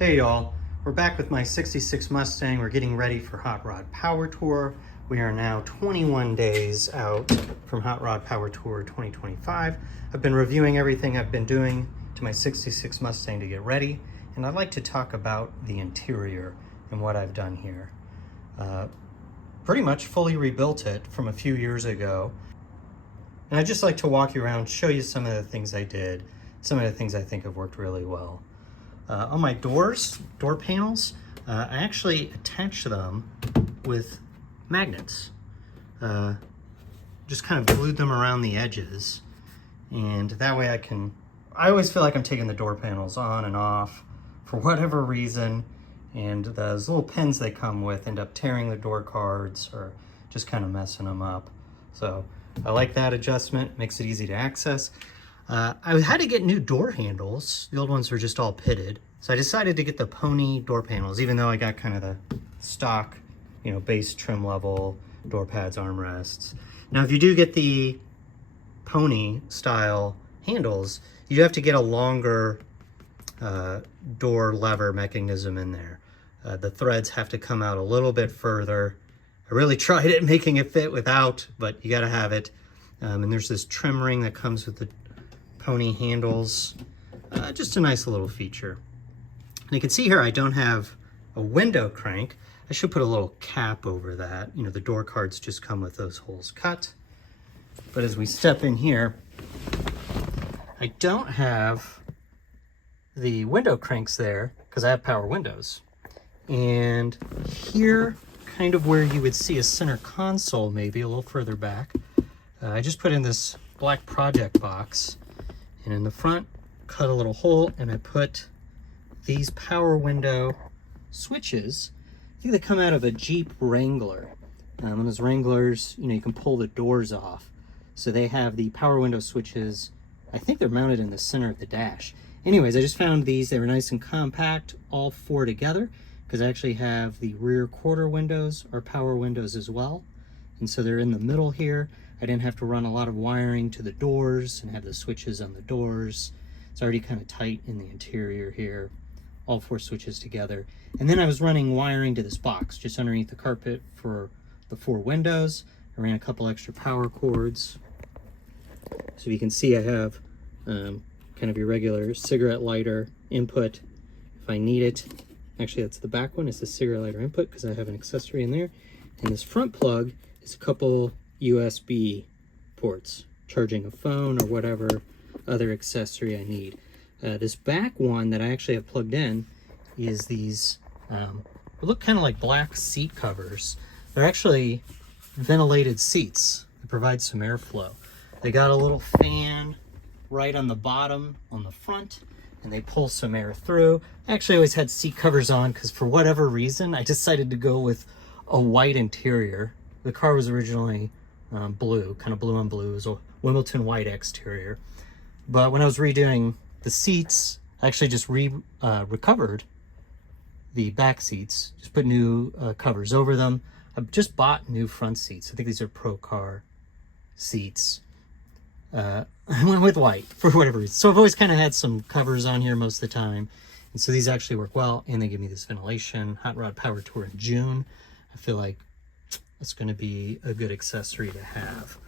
Hey y'all, we're back with my 66 Mustang. We're getting ready for Hot Rod Power Tour. We are now 21 days out from Hot Rod Power Tour 2025. I've been reviewing everything I've been doing to my 66 Mustang to get ready, and I'd like to talk about the interior and what I've done here. Pretty much fully rebuilt it from a few years ago. And I'd just like to walk you around, show you some of the things I did, some of the things I think have worked really well. On my door panels, I actually attach them with magnets. Just kind of glued them around the edges, and that way I always feel like I'm taking the door panels on and off for whatever reason, and those little pins they come with end up tearing the door cards or just kind of messing them up. So I like that adjustment, makes it easy to access. I had to get new door handles. The old ones were just all pitted. So I decided to get the pony door panels, even though I got kind of the stock, base trim level door pads, armrests. Now, if you do get the pony style handles, you have to get a longer door lever mechanism in there. The threads have to come out a little bit further. I really tried it making it fit without, but you got to have it. And there's this trim ring that comes with the pony handles. Just a nice little feature. And you can see here I don't have a window crank. I should put a little cap over that. The door cards just come with those holes cut. But as we step in here, I don't have the window cranks there because I have power windows. And here, kind of where you would see a center console, maybe a little further back, I just put in this black project box, and in the front cut a little hole, and I put these power window switches. I think they come out of a Jeep Wrangler. And those Wranglers, you can pull the doors off. So they have the power window switches. I think they're mounted in the center of the dash. Anyways, I just found these. They were nice and compact, all four together, because I actually have the rear quarter windows are power windows as well. And so they're in the middle here. I didn't have to run a lot of wiring to the doors and have the switches on the doors. It's already kind of tight in the interior here. All four switches together. And then I was running wiring to this box just underneath the carpet for the four windows. I ran a couple extra power cords. So you can see I have kind of your regular cigarette lighter input if I need it. Actually, that's the back one. It's the cigarette lighter input because I have an accessory in there. And this front plug is a couple USB ports, charging a phone or whatever other accessory I need. This back one that I actually have plugged in is these, they look kind of like black seat covers. They're actually ventilated seats. They provide some airflow. They got a little fan right on the bottom on the front, and they pull some air through. I actually always had seat covers on because for whatever reason, I decided to go with a white interior. The car was originally blue, kind of blue on blue. It was a Wimbledon white exterior. But when I was redoing the seats, I actually just recovered the back seats, just put new covers over them. I've just bought new front seats. I think these are Pro Car seats. I went with white for whatever reason. So I've always kind of had some covers on here most of the time. And so these actually work well, and they give me this ventilation. Hot Rod Power Tour in June. I feel like it's going to be a good accessory to have.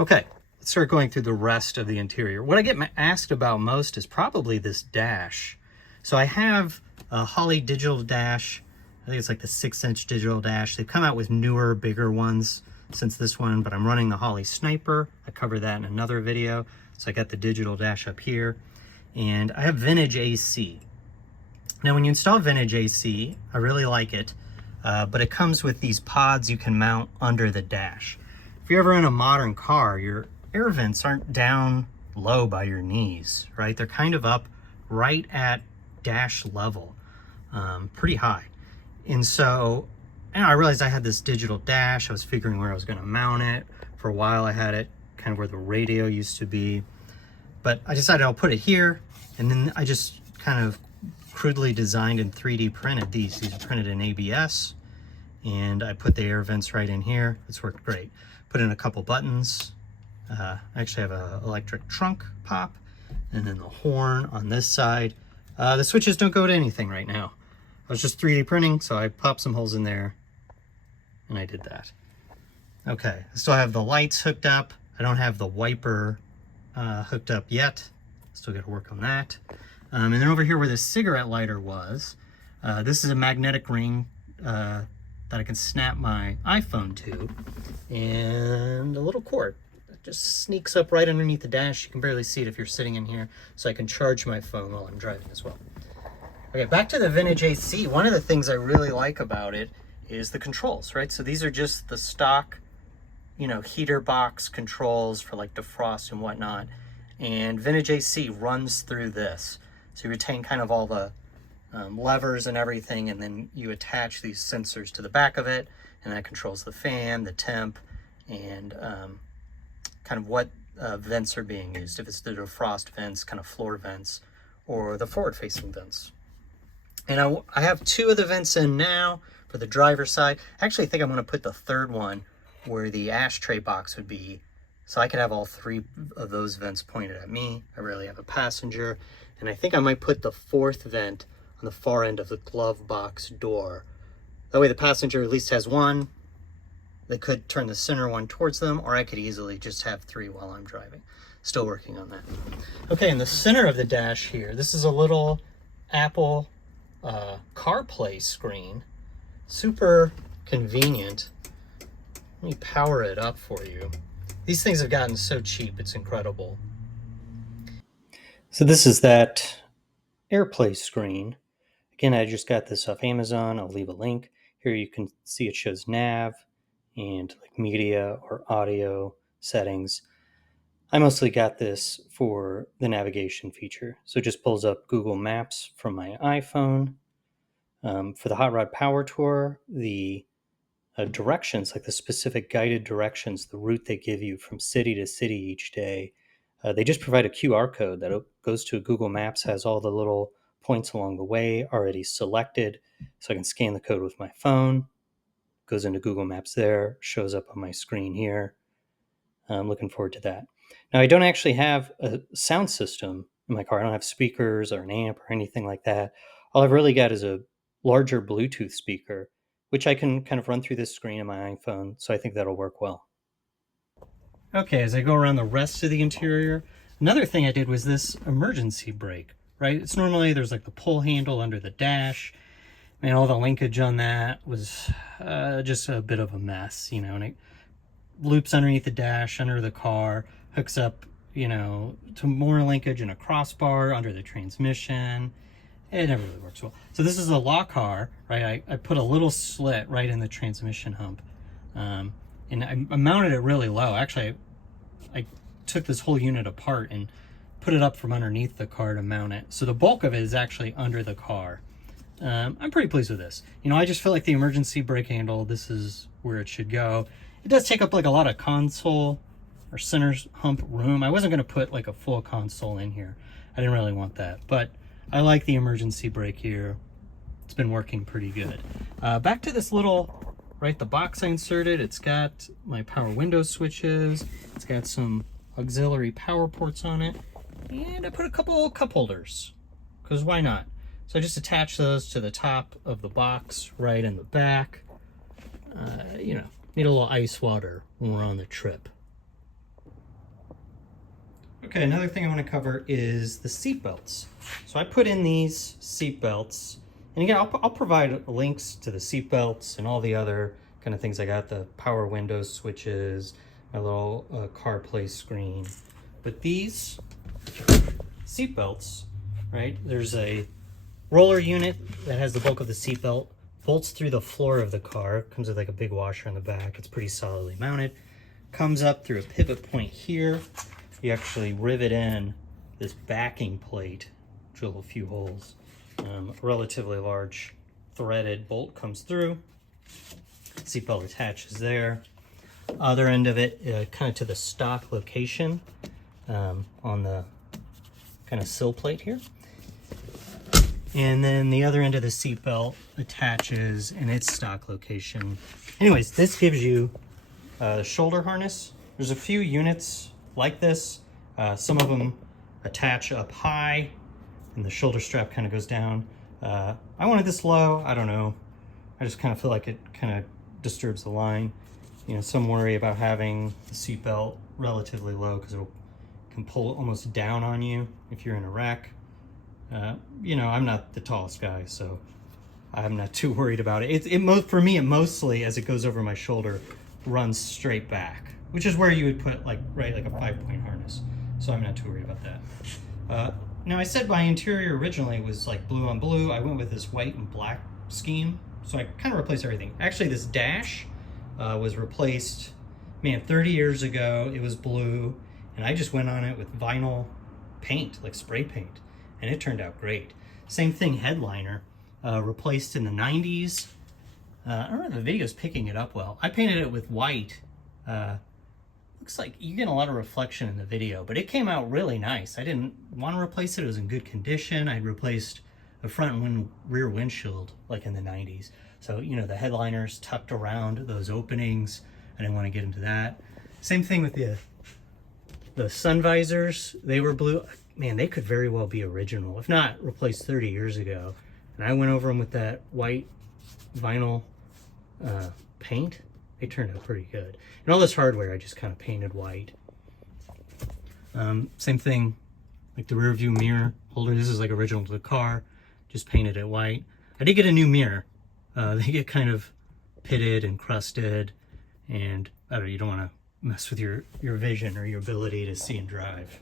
Okay, let's start going through the rest of the interior. What I get asked about most is probably this dash. So I have a Holley digital dash. I think it's like the 6-inch digital dash. They've come out with newer, bigger ones since this one, but I'm running the Holley Sniper. I covered that in another video. So I got the digital dash up here. And I have vintage AC. Now, when you install vintage AC, I really like it. But it comes with these pods you can mount under the dash. If you're ever in a modern car, your air vents aren't down low by your knees, right? They're kind of up right at dash level, pretty high. And so, I realized I had this digital dash. I was figuring where I was going to mount it. For a while, I had it kind of where the radio used to be. But I decided I'll put it here, and then I just kind of crudely designed and 3D printed these. These are printed in ABS, and I put the air vents right in here. It's worked great. Put in a couple buttons. I actually have an electric trunk pop, and then the horn on this side. The switches don't go to anything right now. I was just 3D printing, so I popped some holes in there and I did that. Okay, I still have the lights hooked up. I don't have the wiper hooked up yet. Still got to work on that. And then over here where the cigarette lighter was, this is a magnetic ring that I can snap my iPhone to, and a little cord that just sneaks up right underneath the dash. You can barely see it if you're sitting in here, so I can charge my phone while I'm driving as well. Okay, back to the vintage AC. One of the things I really like about it is the controls, right? So these are just the stock, you know, heater box controls for like defrost and whatnot. And vintage AC runs through this. So you retain kind of all the levers and everything, and then you attach these sensors to the back of it, and that controls the fan, the temp, and kind of what vents are being used. If it's the defrost vents, kind of floor vents, or the forward-facing vents. And I have 2 of the vents in now for the driver's side. I actually think I'm going to put the third one where the ashtray box would be, so I could have all 3 of those vents pointed at me. I rarely have a passenger. And I think I might put the 4th vent on the far end of the glove box door. That way the passenger at least has 1. They could turn the center one towards them, or I could easily just have 3 while I'm driving. Still working on that. Okay, in the center of the dash here, this is a little Apple CarPlay screen. Super convenient. Let me power it up for you. These things have gotten so cheap, it's incredible. So this is that AirPlay screen. Again, I just got this off Amazon. I'll leave a link. Here you can see it shows nav and like media or audio settings. I mostly got this for the navigation feature. So it just pulls up Google Maps from my iPhone. For the Hot Rod Power Tour, the directions, like the specific guided directions, the route they give you from city to city each day, they just provide a QR code that goes to Google Maps, has all the little points along the way already selected, so I can scan the code with my phone, goes into Google Maps there, shows up on my screen here. I'm looking forward to that. Now, I don't actually have a sound system in my car. I don't have speakers or an amp or anything like that. All I've really got is a larger Bluetooth speaker, which I can kind of run through this screen on my iPhone, so I think that'll work well. Okay, as I go around the rest of the interior, another thing I did was this emergency brake, right? It's normally, there's like the pull handle under the dash, and all the linkage on that was just a bit of a mess, you know, and it loops underneath the dash, under the car, hooks up, you know, to more linkage and a crossbar under the transmission. It never really works well. So this is a lock car, right? I put a little slit right in the transmission hump. And I mounted it really low. Actually, I took this whole unit apart and put it up from underneath the car to mount it. So the bulk of it is actually under the car. I'm pretty pleased with this. You know, I just feel like the emergency brake handle, this is where it should go. It does take up like a lot of console or center hump room. I wasn't going to put like a full console in here. I didn't really want that, but I like the emergency brake here. It's been working pretty good. Back to this little, right, the box I inserted. It's got my power window switches. It's got some auxiliary power ports on it. And I put a couple old cup holders, because why not? So I just attach those to the top of the box right in the back. You know, need a little ice water when we're on the trip. Okay, another thing I want to cover is the seat belts. So I put in these seat belts, and again, I'll provide links to the seat belts and all the other kind of things I got, the power window switches, my little CarPlay screen. But these seat belts, right, there's a roller unit that has the bulk of the seat belt, bolts through the floor of the car, comes with like a big washer on the back. It's pretty solidly mounted, comes up through a pivot point here. You actually rivet in this backing plate, drill a few holes. A relatively large threaded bolt comes through. Seatbelt attaches there. Other end of it, kind of to the stock location on the kind of sill plate here. And then the other end of the seatbelt attaches in its stock location. Anyways, this gives you the shoulder harness. There's a few units like this. Some of them attach up high, and the shoulder strap kind of goes down. I wanted this low. I don't know. I just kind of feel like it kind of disturbs the line. You know, some worry about having the seatbelt relatively low because it can pull almost down on you if you're in a wreck. You know, I'm not the tallest guy, so I'm not too worried about it. For me, it mostly, as it goes over my shoulder, runs straight back, which is where you would put like a 5-point harness. So I'm not too worried about that. Now I said my interior originally was like blue on blue. I went with this white and black scheme. So I kind of replaced everything. Actually, this dash was replaced, man, 30 years ago. It was blue, and I just went on it with vinyl paint, like spray paint, and it turned out great. Same thing, headliner, replaced in the 90s. I don't know if the video's picking it up well. I painted it with white. Looks like you're getting a lot of reflection in the video, but it came out really nice. I didn't want to replace it. It was in good condition. I'd replaced a front and rear windshield like in the 90s. So, you know, the headliners tucked around those openings. I didn't want to get into that. Same thing with the sun visors. They were blue. Man, they could very well be original, if not replaced 30 years ago. And I went over them with that white vinyl paint. They turned out pretty good. And all this hardware, I just kind of painted white. Same thing, like the rear view mirror holder. This is like original to the car. Just painted it white. I did get a new mirror. They get kind of pitted and crusted, and I don't know, you don't want to mess with your vision or your ability to see and drive.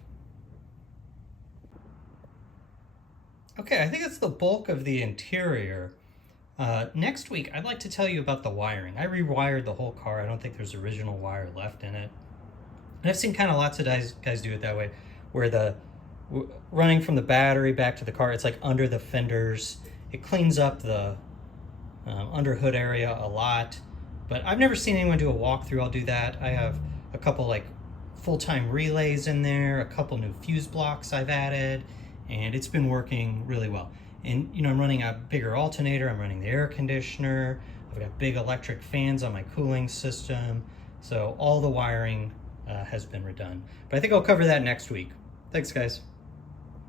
Okay, I think that's the bulk of the interior. Next week, I'd like to tell you about the wiring. I rewired the whole car. I don't think there's original wire left in it. And I've seen kind of lots of guys do it that way, where running from the battery back to the car, it's like under the fenders. It cleans up the under hood area a lot, but I've never seen anyone do a walkthrough. I'll do that. I have a couple like full-time relays in there, a couple new fuse blocks I've added, and it's been working really well. And you know, I'm running a bigger alternator, I'm running the air conditioner, I've got big electric fans on my cooling system, so all the wiring has been redone. But I think I'll cover that next week. Thanks, guys.